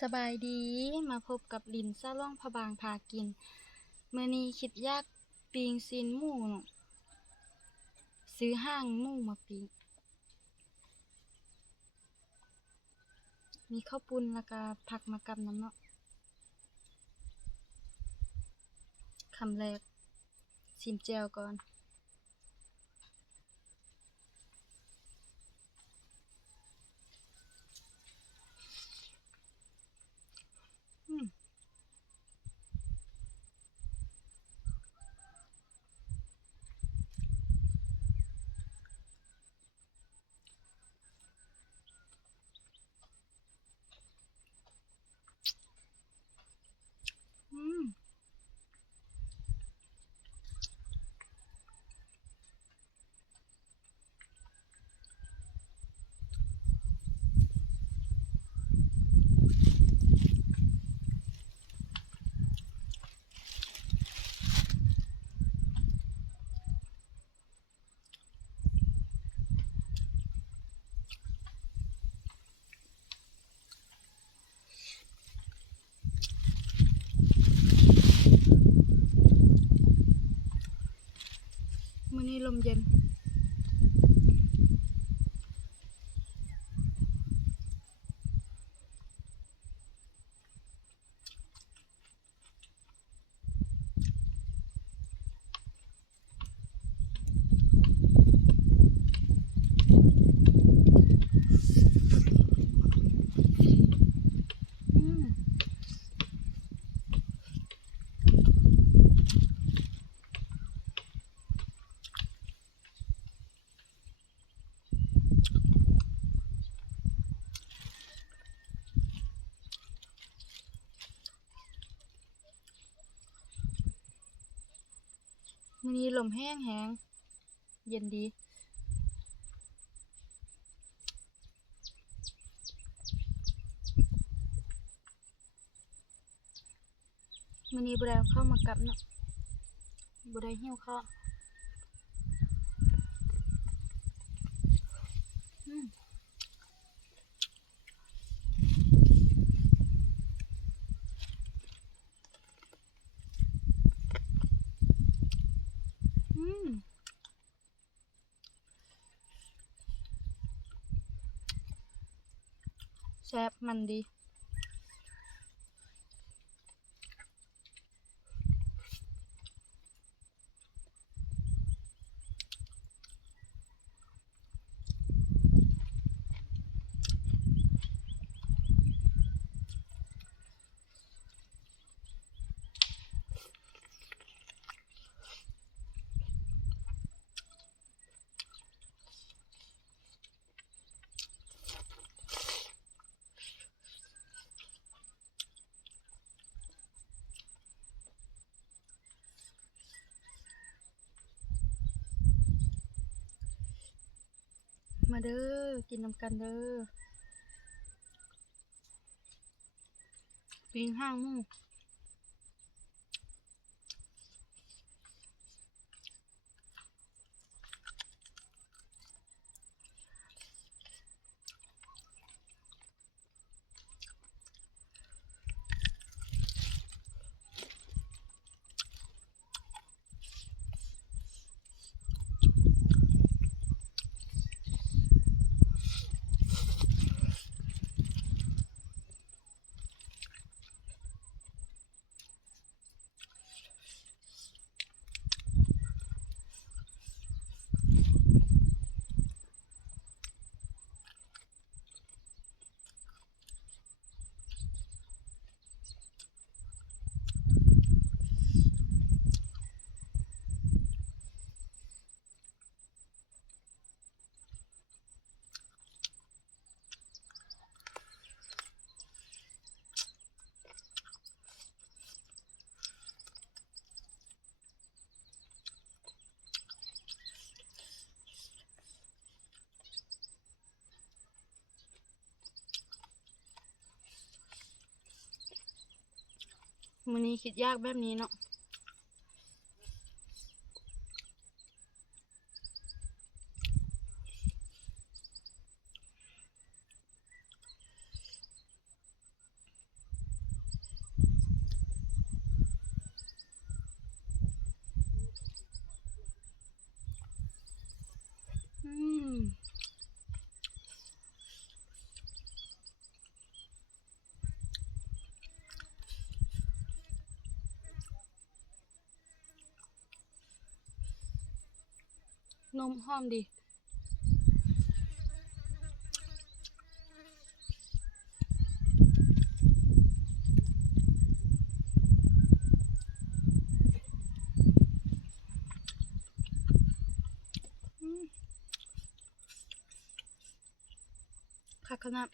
สบายดีมาพบกับลินซ่าล่องพะบางพากินมื้อนี้คิดอยากปิ้งซีนหมูเนาะซื้อห้างหมูมาปิ้งมีข้าวปุ้นแล้วก็ผักมะกับน้ำเนาะคำแรกชิมแจ่วก่อนอืมอืมมื้อนี้ลมเย็นอืมมื้อนี้ลมแห้งๆเย็นดีมื้อนี้บ่ได้เอาข้าวมากับเนาะบ่ได้หิ้วข้าวอืมอืมแซ่บมันดีมาเด้อกินนำกันเด้อปิ้งห้างหมูมื้อนี้คิดยากแบบนี้เนาะ นมหอมดีคักขนาด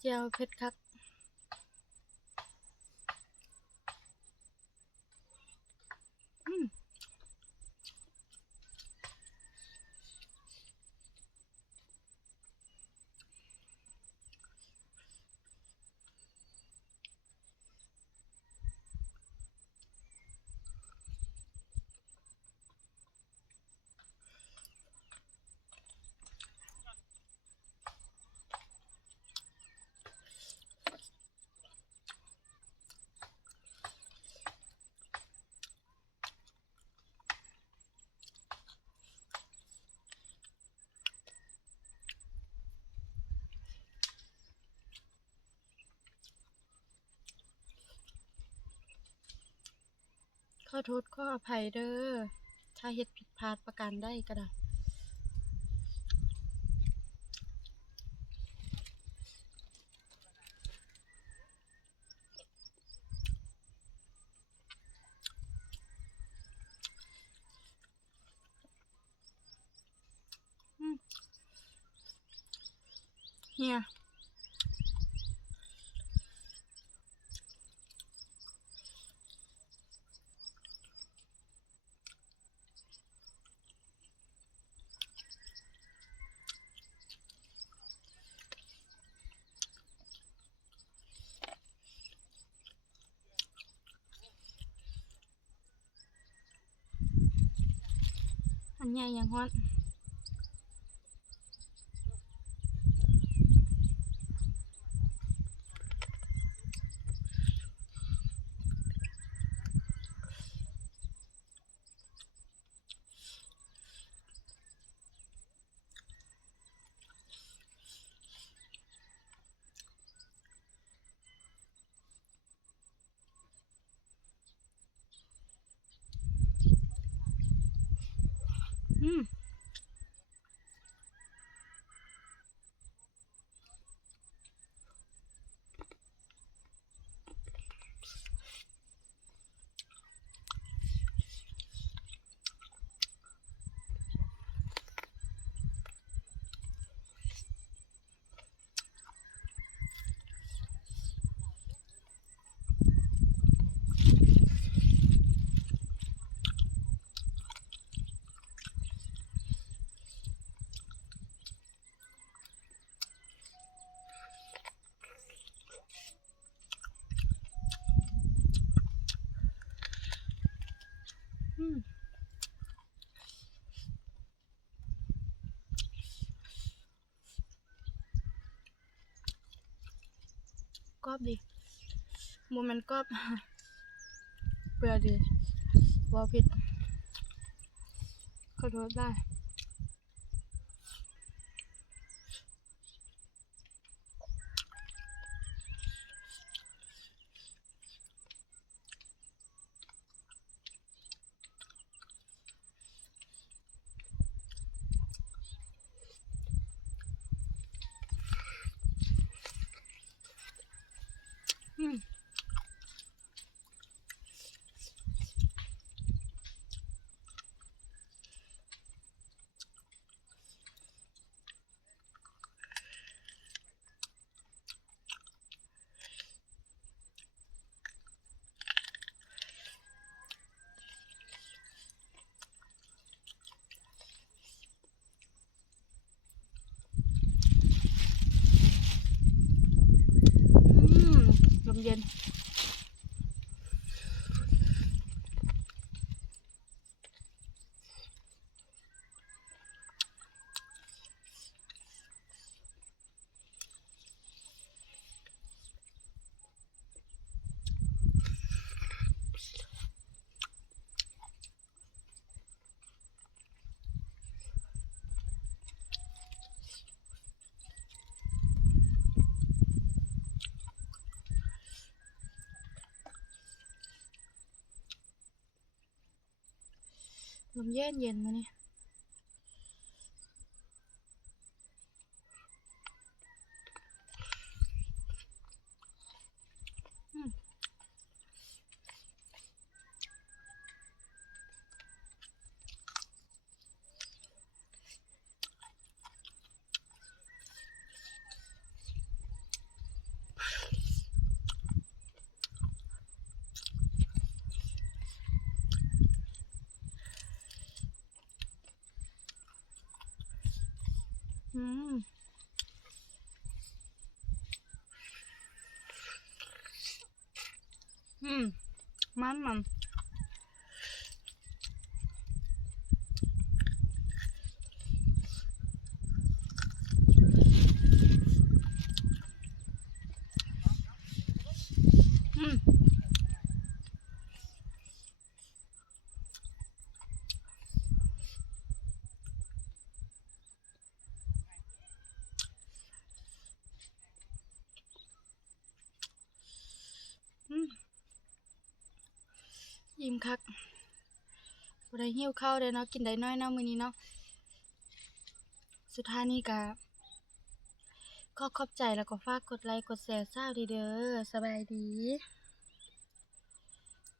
เจียวเผ็ดคักขอโทษขออภัยเด้อถ้าเฮ็ดผิดพลาดประการใดก็ได้เฮียอันใหญ่ยังฮ้อน กรอบดีบ่แม่นกรอบ เปลือกดีบ่ผิดขอโทษได้อืมลมเย็นลมเย็นเย็นมาเนี่ยอืมอืมมันอืมอืมอิ่มคักบ่ได้หิวข้าวเด้อเนาะกินได้น้อยเนาะมื้อนี้เนาะสุดท้ายนี้ก็ขอบใจแล้วก็ฝากกดไลค์กดแชร์ซาวดีเด้อสบายดี